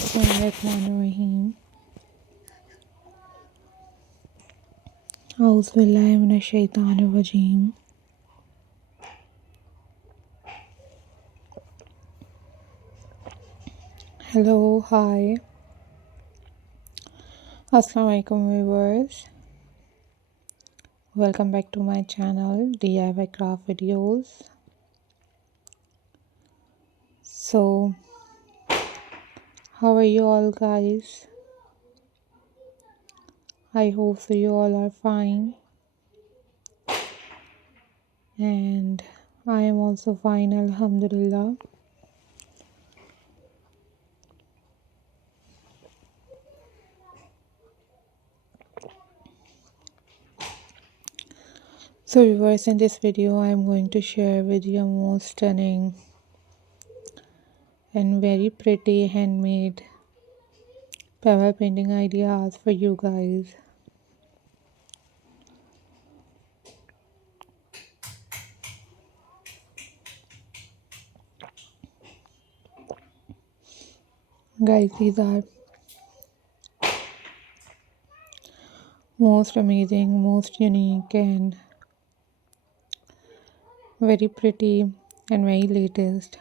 Bismillahirrahmanirrahim. Auzubillahi minash shaitanir rajim. Hello, hi. Assalamu alaikum viewers. Welcome back to my channel DIY craft videos. So, how are you all guys? I hope so you all are fine. And I am also fine, alhamdulillah. So viewers, in this video I am going to share with you most stunning and very pretty handmade pebble painting ideas for you guys. Guys, these are most amazing, most unique and very pretty and very latest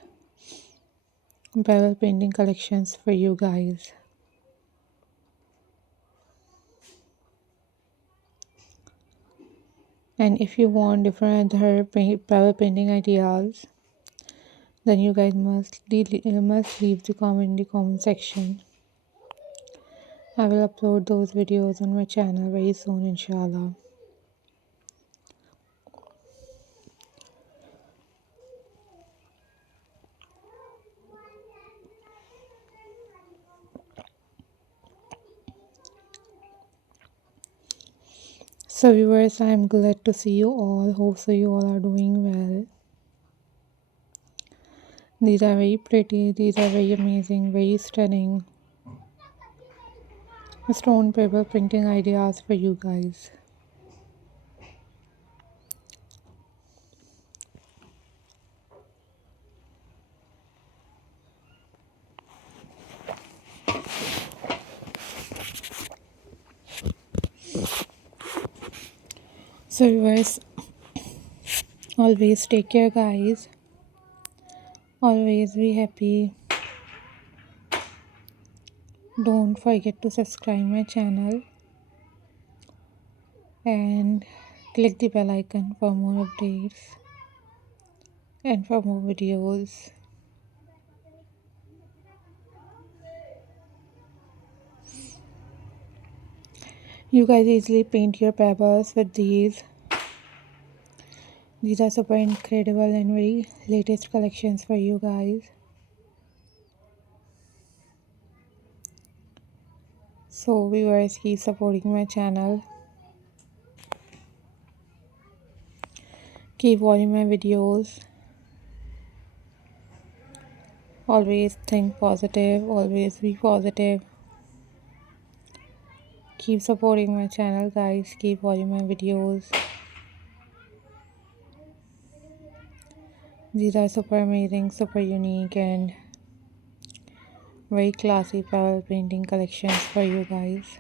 pebble painting collections for you guys. And if you want different other pebble painting ideas, then you guys must leave the comment in the comment section. I will upload those videos on my channel very soon, inshallah. So viewers, I am glad to see you all. Hope so you all are doing well. These are very pretty, these are very amazing, very stunning stone paper printing ideas for you guys. So viewers, always take care guys. Always be happy. Don't forget to subscribe my channel and click the bell icon for more updates and for more videos. You guys easily paint your pebbles with these. These are super incredible and very latest collections for you guys. So viewers, keep supporting my channel. Keep watching my videos. Always think positive, always be positive. Keep supporting my channel guys, keep watching my videos. These are super amazing, super unique and very classy pebble painting collections for you guys.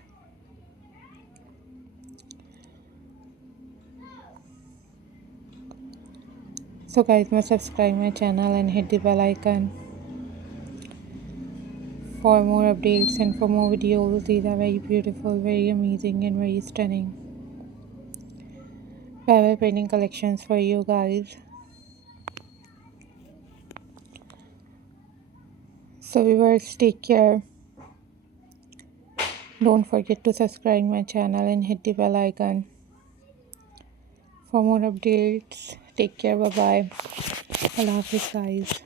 So guys, must subscribe my channel and hit the bell icon for more updates and for more videos. These are very beautiful, very amazing and very stunning pebble painting collections for you guys. So viewers, take care. Don't forget to subscribe my channel and hit the bell icon for more updates. Take care, bye bye. Allah Hafiz guys.